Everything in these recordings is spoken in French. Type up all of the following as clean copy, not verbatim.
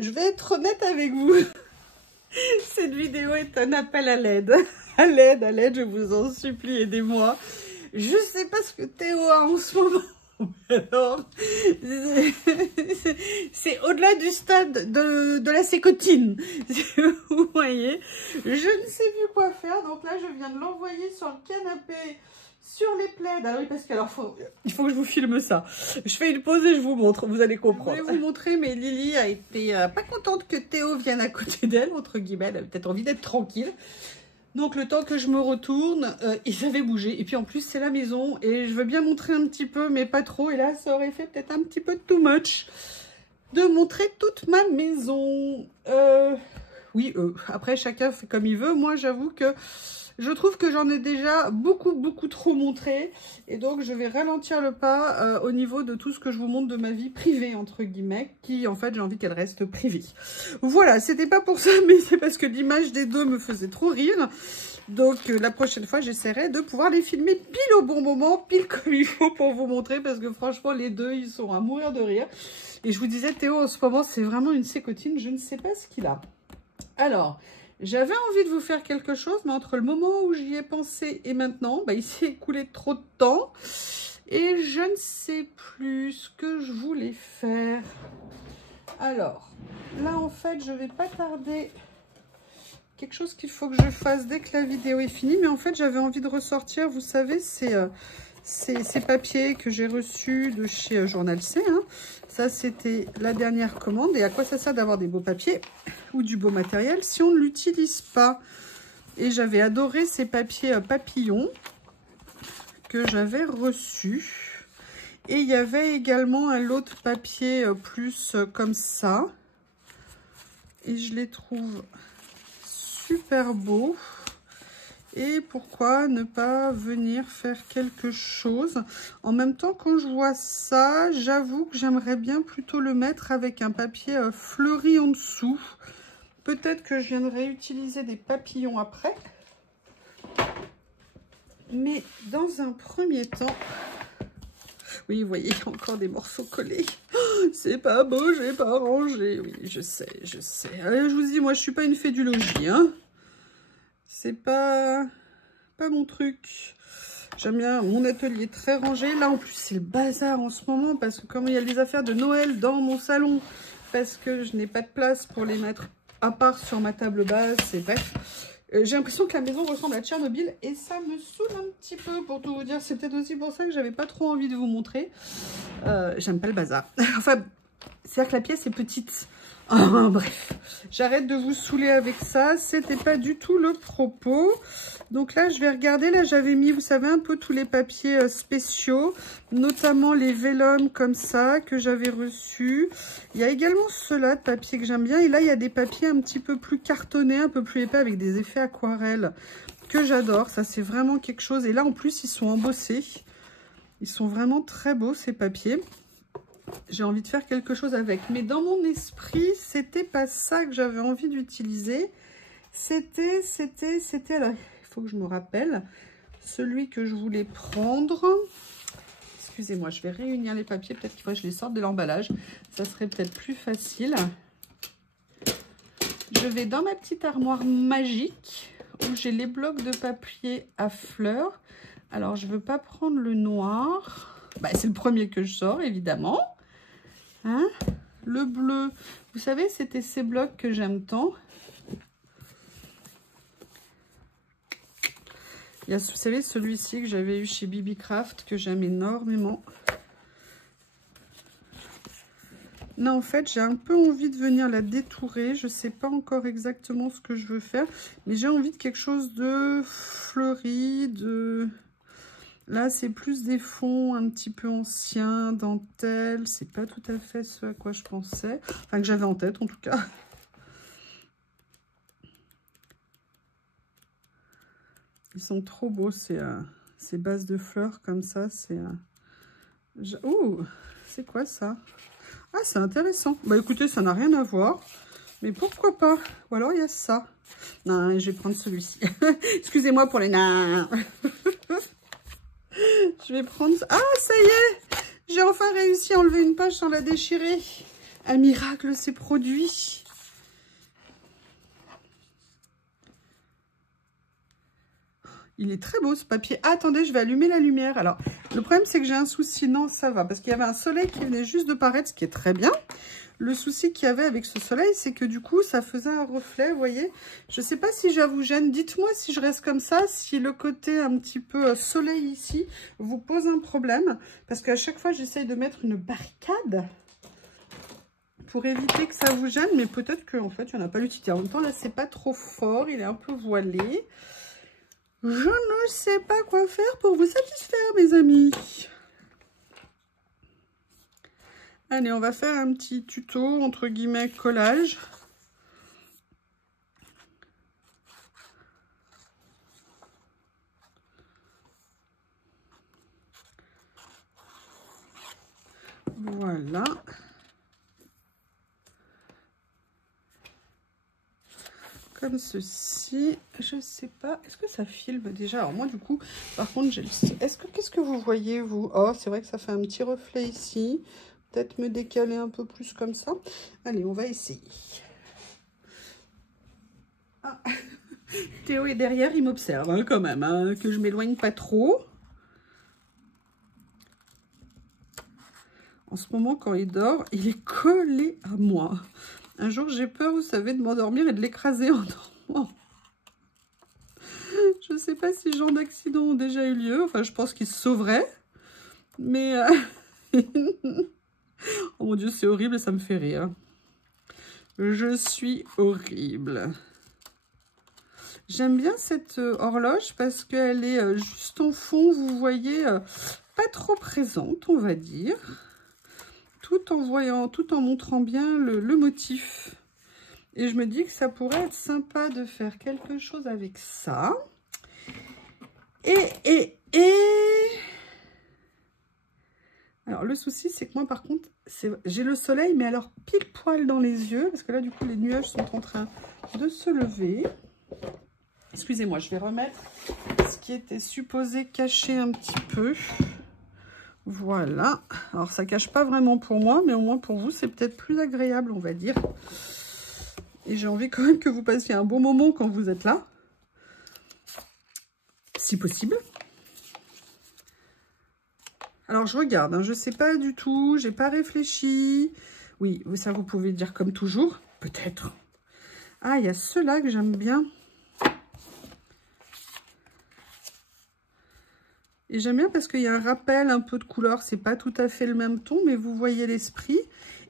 je vais être honnête avec vous. Cette vidéo est un appel à l'aide. À l'aide, je vous en supplie, aidez-moi. Je sais pas ce que Théo a en ce moment. Alors, c'est au-delà du stade de la sécotine. Vous voyez, je ne sais plus quoi faire. Donc là, je viens de l'envoyer sur le canapé, sur les plaids. Ah oui, parce qu'il faut que je vous filme ça. Je fais une pause et je vous montre, vous allez comprendre. Je voulais vous montrer, mais Lily a été pas contente que Théo vienne à côté d'elle, entre guillemets. Elle avait peut-être envie d'être tranquille. Donc le temps que je me retourne, ils avaient bougé. Et puis en plus c'est la maison et je veux bien montrer un petit peu mais pas trop. Et là ça aurait fait peut-être un petit peu too much de montrer toute ma maison. Oui, après chacun fait comme il veut. Moi j'avoue que je trouve que j'en ai déjà beaucoup trop montré. Et donc je vais ralentir le pas au niveau de tout ce que je vous montre de ma vie privée, entre guillemets. Qui en fait j'ai envie qu'elle reste privée. Voilà, c'était pas pour ça, mais c'est parce que l'image des deux me faisait trop rire. Donc la prochaine fois j'essaierai de pouvoir les filmer pile au bon moment, pile comme il faut pour vous montrer. Parce que franchement les deux ils sont à mourir de rire. Et je vous disais Théo en ce moment c'est vraiment une sécotine, je ne sais pas ce qu'il a. Alors... j'avais envie de vous faire quelque chose, mais entre le moment où j'y ai pensé et maintenant, bah, il s'est écoulé trop de temps. Et je ne sais plus ce que je voulais faire. Alors, là en fait, je vais pas tarder. Quelque chose qu'il faut que je fasse dès que la vidéo est finie. Mais en fait, j'avais envie de ressortir, vous savez, ces papiers que j'ai reçus de chez Journal C. Hein. Ça, c'était la dernière commande. Et à quoi ça sert d'avoir des beaux papiers ou du beau matériel si on ne l'utilise pas? Et j'avais adoré ces papiers papillons que j'avais reçus. Et il y avait également un lot de papier plus comme ça. Et je les trouve super beaux. Et pourquoi ne pas venir faire quelque chose? En même temps, quand je vois ça, j'avoue que j'aimerais bien plutôt le mettre avec un papier fleuri en dessous. Peut-être que je viendrai utiliser des papillons après. Mais dans un premier temps... oui, vous voyez, il y a encore des morceaux collés. Oh, c'est pas beau, j'ai pas rangé. Oui, je sais. Je vous dis, moi, je suis pas une fée du logis, hein. C'est pas mon truc. J'aime bien mon atelier très rangé. Là, en plus, c'est le bazar en ce moment parce que comme il y a des affaires de Noël dans mon salon, parce que je n'ai pas de place pour les mettre à part sur ma table basse, et bref. J'ai l'impression que la maison ressemble à Tchernobyl et ça me saoule un petit peu pour tout vous dire. C'est peut-être aussi pour ça que j'avais pas trop envie de vous montrer. J'aime pas le bazar. Enfin, c'est-à-dire que la pièce est petite. Bref, j'arrête de vous saouler avec ça. C'était pas du tout le propos. Donc là, je vais regarder. Là, j'avais mis, vous savez, un peu tous les papiers spéciaux, notamment les vélums comme ça que j'avais reçus. Il y a également ceux-là de papier que j'aime bien. Et là, il y a des papiers un petit peu plus cartonnés, un peu plus épais avec des effets aquarelles que j'adore. Ça, c'est vraiment quelque chose. Et là, en plus, ils sont embossés. Ils sont vraiment très beaux, ces papiers. J'ai envie de faire quelque chose avec. Mais dans mon esprit, c'était pas ça que j'avais envie d'utiliser. C'était... Alors, il faut que je me rappelle. Celui que je voulais prendre. Excusez-moi, je vais réunir les papiers. Peut-être qu'il faudrait que je les sorte de l'emballage. Ça serait peut-être plus facile. Je vais dans ma petite armoire magique où j'ai les blocs de papier à fleurs. Alors, je ne veux pas prendre le noir. Bah, c'est le premier que je sors, évidemment. Hein? Le bleu, vous savez, c'était ces blocs que j'aime tant. Il y a, vous savez, celui-ci que j'avais eu chez Bibi Craft, que j'aime énormément. Là, en fait, j'ai un peu envie de venir la détourer. Je ne sais pas encore exactement ce que je veux faire, mais j'ai envie de quelque chose de fleuri, de... Là, c'est plus des fonds un petit peu anciens, dentelle. C'est pas tout à fait ce à quoi je pensais. Enfin, que j'avais en tête, en tout cas. Ils sont trop beaux, ces bases de fleurs comme ça. Oh, c'est quoi ça? Ah, c'est intéressant. Bah, écoutez, ça n'a rien à voir. Mais pourquoi pas? Ou alors, il y a ça. Non, je vais prendre celui-ci. Excusez-moi pour les nains. Je vais prendre... Ah, ça y est! J'ai enfin réussi à enlever une page sans la déchirer. un miracle s'est produit. Il est très beau ce papier. Ah, attendez, je vais allumer la lumière. Alors, le problème, c'est que j'ai un souci. Non, ça va, parce qu'il y avait un soleil qui venait juste de paraître, ce qui est très bien. Le souci qu'il y avait avec ce soleil, c'est que du coup, ça faisait un reflet, vous voyez. Je ne sais pas si je vous gêne. Dites-moi si je reste comme ça, si le côté un petit peu soleil ici vous pose un problème. Parce qu'à chaque fois, j'essaye de mettre une barricade pour éviter que ça vous gêne. Mais peut-être qu'en fait, il n'y en a pas l'utilité. En même temps, là, c'est pas trop fort. Il est un peu voilé. Je ne sais pas quoi faire pour vous satisfaire, mes amis. Allez, on va faire un petit tuto, entre guillemets, collage. Voilà. Comme ceci. Je sais pas. Est-ce que ça filme déjà? Alors moi, du coup, par contre, j'ai le... Qu'est-ce que vous voyez, vous? Oh, c'est vrai que ça fait un petit reflet ici. Peut-être me décaler un peu plus comme ça. Allez, on va essayer. Ah. Théo est derrière, il m'observe hein, quand même, hein, que je m'éloigne pas trop. En ce moment, quand il dort, il est collé à moi. Un jour, j'ai peur, vous savez, de m'endormir et de l'écraser en dormant. Je ne sais pas si ce genre d'accidents ont déjà eu lieu. Enfin, je pense qu'il se sauverait. Mais... oh mon Dieu, c'est horrible et ça me fait rire. Je suis horrible. J'aime bien cette horloge parce qu'elle est juste en fond, vous voyez, pas trop présente, on va dire. Tout en montrant bien le motif. Et je me dis que ça pourrait être sympa de faire quelque chose avec ça. Alors, le souci, c'est que moi, par contre, j'ai le soleil, mais alors pile poil dans les yeux. Parce que là, du coup, les nuages sont en train de se lever. Excusez-moi, je vais remettre ce qui était supposé cacher un petit peu. Voilà. Alors, ça cache pas vraiment pour moi, mais au moins pour vous, c'est peut-être plus agréable, on va dire. Et j'ai envie quand même que vous passiez un bon moment quand vous êtes là. Si possible. Alors, je regarde, hein, je sais pas du tout, j'ai pas réfléchi. Oui, ça, vous pouvez dire comme toujours. Peut-être. Ah, il y a ceux-là que j'aime bien. Et j'aime bien parce qu'il y a un rappel un peu de couleur. C'est pas tout à fait le même ton, mais vous voyez l'esprit.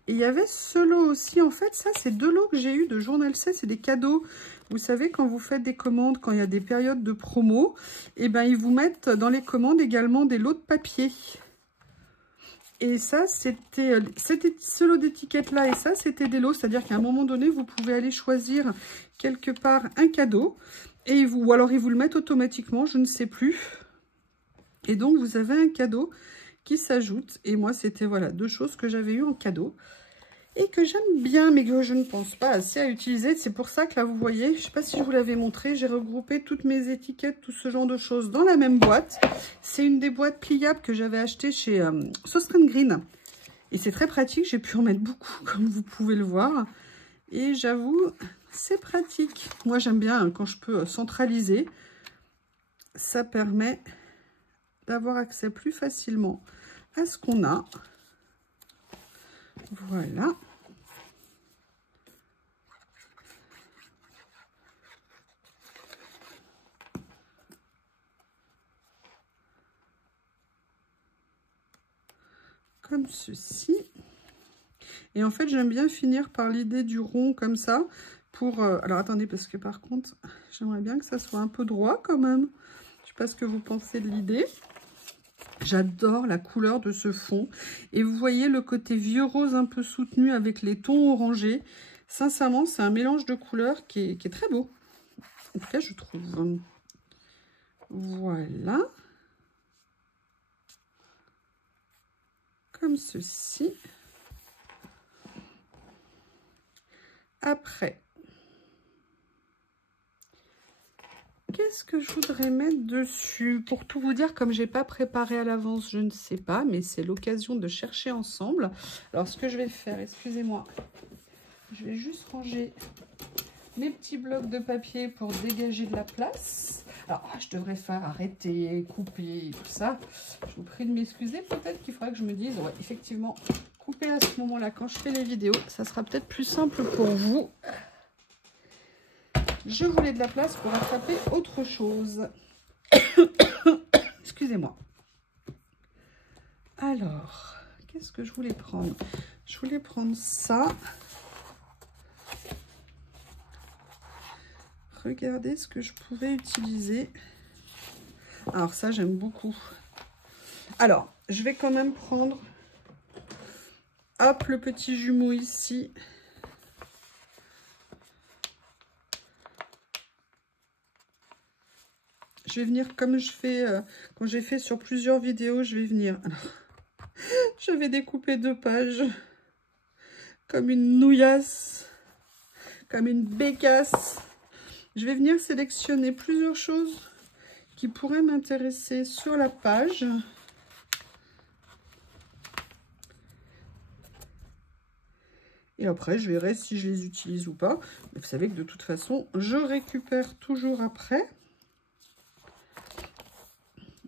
Et il y avait ce lot aussi. En fait, ça, c'est 2 lots que j'ai eu de Journal C. C'est des cadeaux. Vous savez, quand vous faites des commandes, quand il y a des périodes de promo, eh ben, ils vous mettent dans les commandes également des lots de papier. Et ça, c'était ce lot d'étiquettes-là. Et ça, c'était des lots. C'est-à-dire qu'à un moment donné, vous pouvez aller choisir quelque part un cadeau. Ou alors, ils vous le mettent automatiquement. Je ne sais plus. Et donc, vous avez un cadeau qui s'ajoute. Et moi, c'était, voilà, 2 choses que j'avais eues en cadeau. Et que j'aime bien, mais que je ne pense pas assez à utiliser. C'est pour ça que là, vous voyez, je ne sais pas si je vous l'avais montré, j'ai regroupé toutes mes étiquettes, tout ce genre de choses dans la même boîte. C'est une des boîtes pliables que j'avais achetées chez Sauce Green. Et c'est très pratique, j'ai pu en mettre beaucoup, comme vous pouvez le voir. Et j'avoue, c'est pratique. Moi, j'aime bien hein, quand je peux centraliser. Ça permet d'avoir accès plus facilement à ce qu'on a. Voilà. Comme ceci. Et en fait, j'aime bien finir par l'idée du rond comme ça. Pour, alors, attendez, parce que par contre, j'aimerais bien que ça soit un peu droit quand même. Je ne sais pas ce que vous pensez de l'idée. J'adore la couleur de ce fond. Et vous voyez le côté vieux rose un peu soutenu avec les tons orangés. Sincèrement, c'est un mélange de couleurs qui est très beau. En tout cas, je trouve. Voilà. Comme ceci. Après, qu'est-ce que je voudrais mettre dessus? Pour tout vous dire, comme j'ai pas préparé à l'avance, je ne sais pas, mais c'est l'occasion de chercher ensemble. Alors, ce que je vais faire, excusez-moi, je vais juste ranger mes petits blocs de papier pour dégager de la place. Alors, je devrais faire arrêter, couper, tout ça. Je vous prie de m'excuser. Peut-être qu'il faudra que je me dise, ouais, effectivement, couper à ce moment-là quand je fais les vidéos. Ça sera peut-être plus simple pour vous. Je voulais de la place pour attraper autre chose. Excusez-moi. Alors, qu'est-ce que je voulais prendre? Je voulais prendre ça. Regardez ce que je pouvais utiliser. Alors ça, j'aime beaucoup. Alors, je vais quand même prendre, hop, le petit jumeau ici. Je vais venir comme je fais, quand j'ai fait sur plusieurs vidéos, je vais venir. Alors, je vais découper 2 pages, comme une nouillasse, comme une bécasse. Je vais venir sélectionner plusieurs choses qui pourraient m'intéresser sur la page. Et après, je verrai si je les utilise ou pas. Mais vous savez que de toute façon, je récupère toujours après.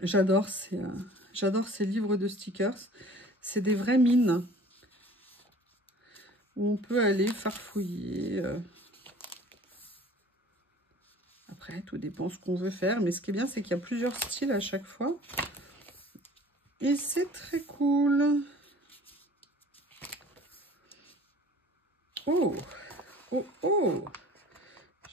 J'adore ces livres de stickers. C'est des vraies mines où on peut aller farfouiller. Après, tout dépend ce qu'on veut faire. Mais ce qui est bien, c'est qu'il y a plusieurs styles à chaque fois. Et c'est très cool. Oh, oh, oh.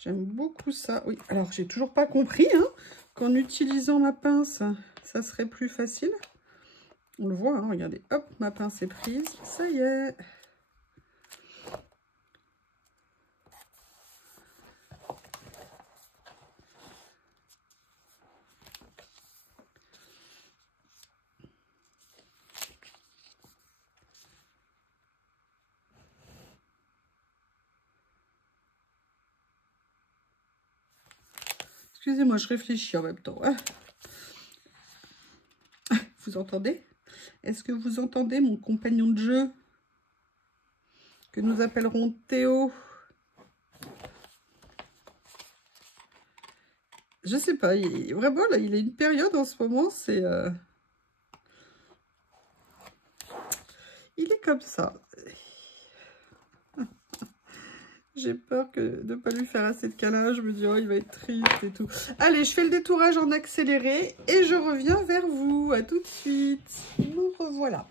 J'aime beaucoup ça. Oui, alors j'ai toujours pas compris hein, qu'en utilisant ma pince, ça serait plus facile. On le voit, hein, regardez. Hop, ma pince est prise. Ça y est. Excusez-moi, je réfléchis en même temps. Vous entendez? Est-ce que vous entendez mon compagnon de jeu? Que nous appellerons Théo. Je sais pas, vraiment, là, il a une période en ce moment, c'est... Il est comme ça. J'ai peur de ne pas lui faire assez de câlins. Je me dis, oh, il va être triste et tout. Allez, je fais le détourage en accéléré et je reviens vers vous. À tout de suite. Nous revoilà.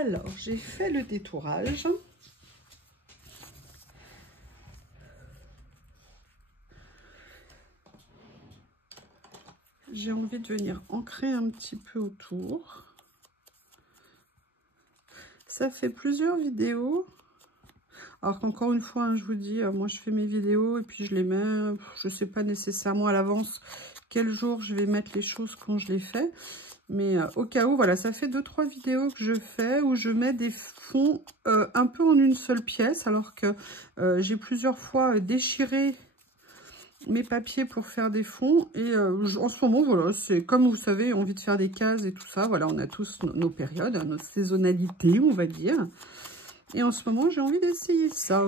Alors, j'ai fait le détourage. J'ai envie de venir ancrer un petit peu autour. Ça fait plusieurs vidéos. Alors qu'encore une fois, hein, je vous dis, moi je fais mes vidéos et puis je les mets, je ne sais pas nécessairement à l'avance quel jour je vais mettre les choses quand je les fais. Mais au cas où, voilà, ça fait 2-3 vidéos que je fais où je mets des fonds un peu en une seule pièce. Alors que j'ai plusieurs fois déchiré mes papiers pour faire des fonds. Et en ce moment, voilà, c'est comme vous savez, envie de faire des cases et tout ça. Voilà, on a tous nos périodes, notre saisonnalité, on va dire. Et en ce moment, j'ai envie d'essayer ça.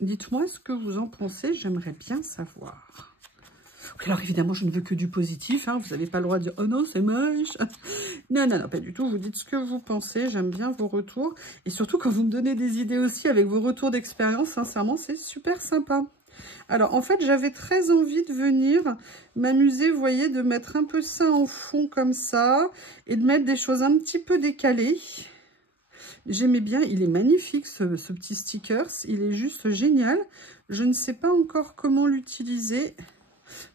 Dites-moi ce que vous en pensez, j'aimerais bien savoir. Alors évidemment, je ne veux que du positif, hein. Vous n'avez pas le droit de dire « Oh non, c'est moche !» Non, non, non, pas du tout. Vous dites ce que vous pensez, j'aime bien vos retours. Et surtout, quand vous me donnez des idées aussi avec vos retours d'expérience, sincèrement, c'est super sympa. Alors, en fait, j'avais très envie de venir m'amuser, vous voyez, de mettre un peu ça en fond comme ça et de mettre des choses un petit peu décalées. J'aimais bien, il est magnifique ce petit sticker, il est juste génial. Je ne sais pas encore comment l'utiliser.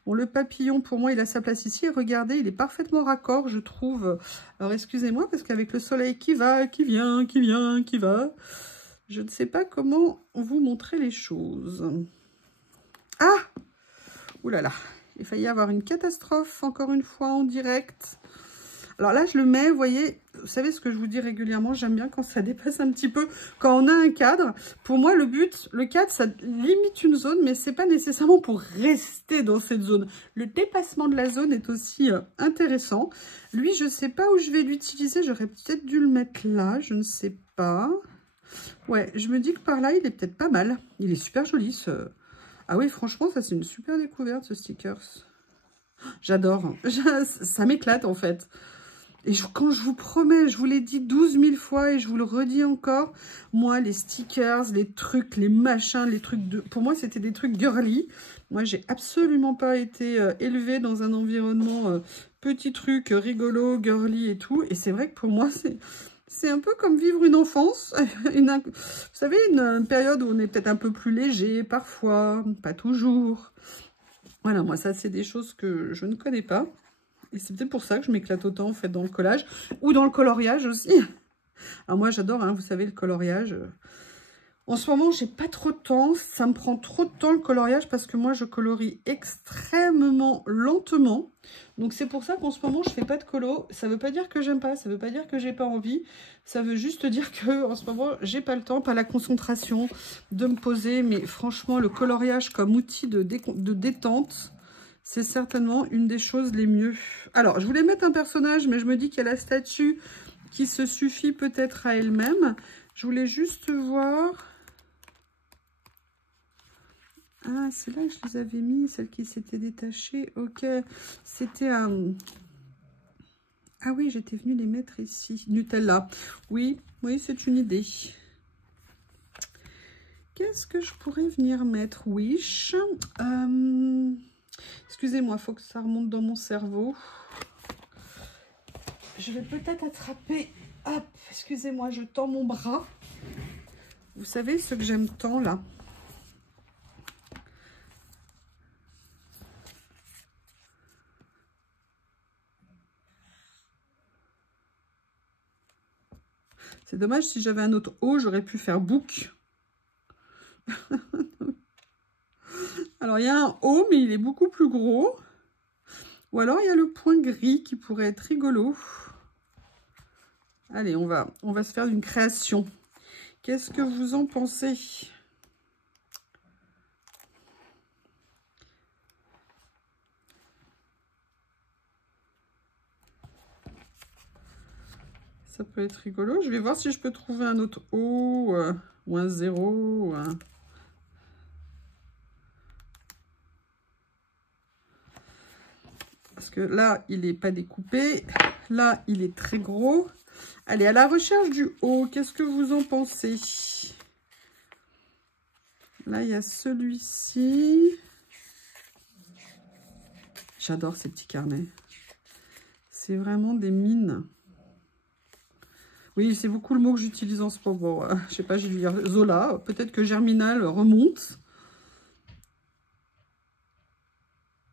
Bon, le papillon, pour moi, il a sa place ici. Et regardez, il est parfaitement raccord, je trouve. Alors, excusez-moi, parce qu'avec le soleil qui va, qui vient, qui vient, qui va, je ne sais pas comment vous montrer les choses. Ah! Ouh là là, il failli y avoir une catastrophe, encore une fois, en direct. Alors là, je le mets, vous voyez, vous savez ce que je vous dis régulièrement, j'aime bien quand ça dépasse un petit peu, quand on a un cadre. Pour moi, le but, le cadre, ça limite une zone, mais c'est pas nécessairement pour rester dans cette zone. Le dépassement de la zone est aussi intéressant. Lui, je sais pas où je vais l'utiliser, j'aurais peut-être dû le mettre là, je ne sais pas. Ouais, je me dis que par là, il est peut-être pas mal. Il est super joli, ce... Ah oui, franchement, ça, c'est une super découverte, ce stickers. J'adore. Ça m'éclate, en fait. Et quand je vous promets, je vous l'ai dit 12 000 fois et je vous le redis encore, moi, les stickers, les trucs, les machins, les trucs de... Pour moi, c'était des trucs girly. Moi, j'ai absolument pas été élevée dans un environnement petit truc rigolo, girly et tout. Et c'est vrai que pour moi, c'est un peu comme vivre une enfance. Vous savez, une période où on est peut-être un peu plus léger, parfois, pas toujours. Voilà, moi, ça, c'est des choses que je ne connais pas. Et c'est peut-être pour ça que je m'éclate autant, en fait, dans le collage. Ou dans le coloriage aussi. Alors moi, j'adore, hein, vous savez, le coloriage. En ce moment, j'ai pas trop de temps. Ça me prend trop de temps, le coloriage, parce que moi, je colorie extrêmement lentement. Donc, c'est pour ça qu'en ce moment, je fais pas de colo. Ça veut pas dire que j'aime pas, ça veut pas dire que j'ai pas envie. Ça veut juste dire que en ce moment, j'ai pas le temps, pas la concentration de me poser. Mais franchement, le coloriage comme outil de détente, c'est certainement une des choses les mieux. Alors, je voulais mettre un personnage, mais je me dis qu'il y a la statue qui se suffit peut-être à elle-même. Je voulais juste voir... Ah, c'est là que je les avais mis, celles qui s'étaient détachées. Ok, c'était un... Ah oui, j'étais venue les mettre ici. Nutella. Oui, oui, c'est une idée. Qu'est-ce que je pourrais venir mettre? Wish. Excusez-moi, il faut que ça remonte dans mon cerveau. Je vais peut-être attraper... Hop, excusez-moi, je tends mon bras. Vous savez ce que j'aime tant, là? C'est dommage, si j'avais un autre haut, j'aurais pu faire book. Alors, il y a un haut, mais il est beaucoup plus gros. Ou alors, il y a le point gris qui pourrait être rigolo. Allez, on va se faire une création. Qu'est-ce que vous en pensez? Ça peut être rigolo. Je vais voir si je peux trouver un autre haut ou un 0. Parce que là, il n'est pas découpé. Là, il est très gros. Allez, à la recherche du haut. Qu'est-ce que vous en pensez? Là, il y a celui-ci. J'adore ces petits carnets. C'est vraiment des mines. Oui, c'est beaucoup le mot que j'utilise en ce moment. Je sais pas, j'ai lu Zola. Peut-être que Germinal remonte.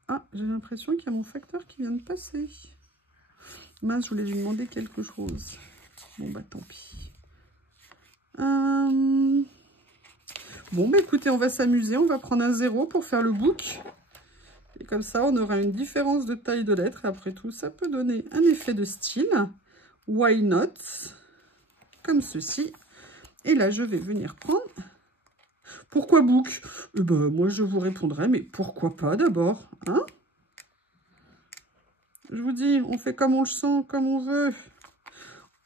Ah, j'ai l'impression qu'il y a mon facteur qui vient de passer. Mince, je voulais lui demander quelque chose. Bon, bah tant pis. Bon, bah écoutez, on va s'amuser. On va prendre un 0 pour faire le book. Et comme ça, on aura une différence de taille de lettres. Et après tout, ça peut donner un effet de style. Why not? Comme ceci. Et là, je vais venir prendre... Pourquoi book? Eh ben, moi, je vous répondrai, mais pourquoi pas d'abord, hein? Je vous dis, on fait comme on le sent, comme on veut.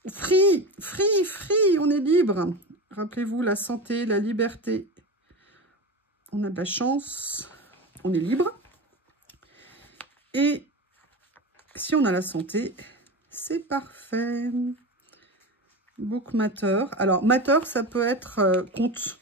Free, free, free, on est libre. Rappelez-vous, la santé, la liberté. On a de la chance, on est libre. Et si on a la santé, c'est parfait. Book matter. Alors, matter, ça peut être compte.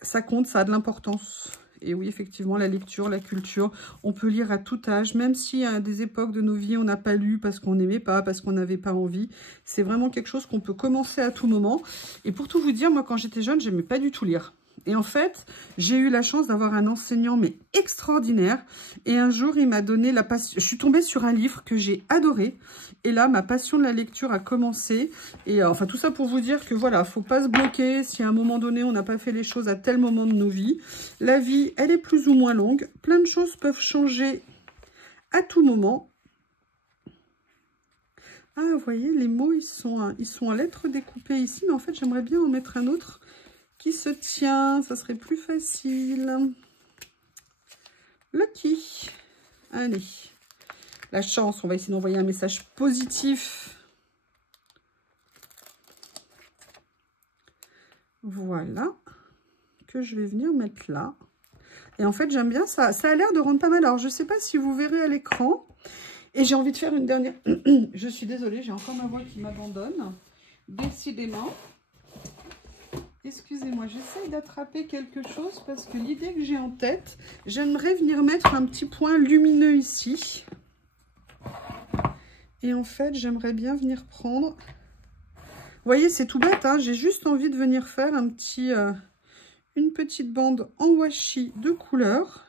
Ça compte, ça a de l'importance. Et oui, effectivement, la lecture, la culture, on peut lire à tout âge, même si à des époques de nos vies, on n'a pas lu parce qu'on n'aimait pas, parce qu'on n'avait pas envie. C'est vraiment quelque chose qu'on peut commencer à tout moment. Et pour tout vous dire, moi, quand j'étais jeune, j'aimais pas du tout lire. Et en fait, j'ai eu la chance d'avoir un enseignant, mais extraordinaire. Et un jour, il m'a donné la passion. Je suis tombée sur un livre que j'ai adoré. Et là, ma passion de la lecture a commencé. Et enfin, tout ça pour vous dire que voilà, faut pas se bloquer si à un moment donné, on n'a pas fait les choses à tel moment de nos vies. La vie, elle est plus ou moins longue. Plein de choses peuvent changer à tout moment. Ah, vous voyez, les mots, ils sont en lettres découpées ici. Mais en fait, j'aimerais bien en mettre un autre qui se tient. Ça serait plus facile. Lucky. Allez. La chance, on va essayer d'envoyer un message positif. Voilà. Que je vais venir mettre là. Et en fait, j'aime bien ça. Ça a l'air de rendre pas mal. Alors, je ne sais pas si vous verrez à l'écran. Et j'ai envie de faire une dernière... Je suis désolée, j'ai encore ma voix qui m'abandonne. Décidément. Excusez-moi, j'essaye d'attraper quelque chose parce que l'idée que j'ai en tête, j'aimerais venir mettre un petit point lumineux ici. Et en fait, j'aimerais bien venir prendre... Vous voyez, c'est tout bête, hein, j'ai juste envie de venir faire un petit, une petite bande en washi de couleur.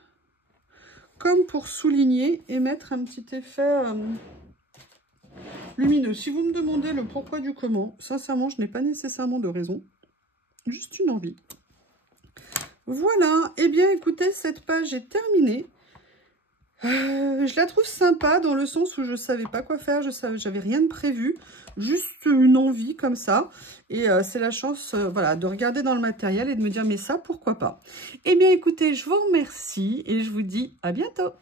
Comme pour souligner et mettre un petit effet lumineux. Si vous me demandez le pourquoi du comment, sincèrement, je n'ai pas nécessairement de raison. Juste une envie. Voilà. Eh bien, écoutez, cette page est terminée. Je la trouve sympa dans le sens où je ne savais pas quoi faire. J'avais rien de prévu. Juste une envie comme ça. Et c'est la chance voilà, de regarder dans le matériel et de me dire, mais ça, pourquoi pas? Eh bien, écoutez, je vous remercie et je vous dis à bientôt.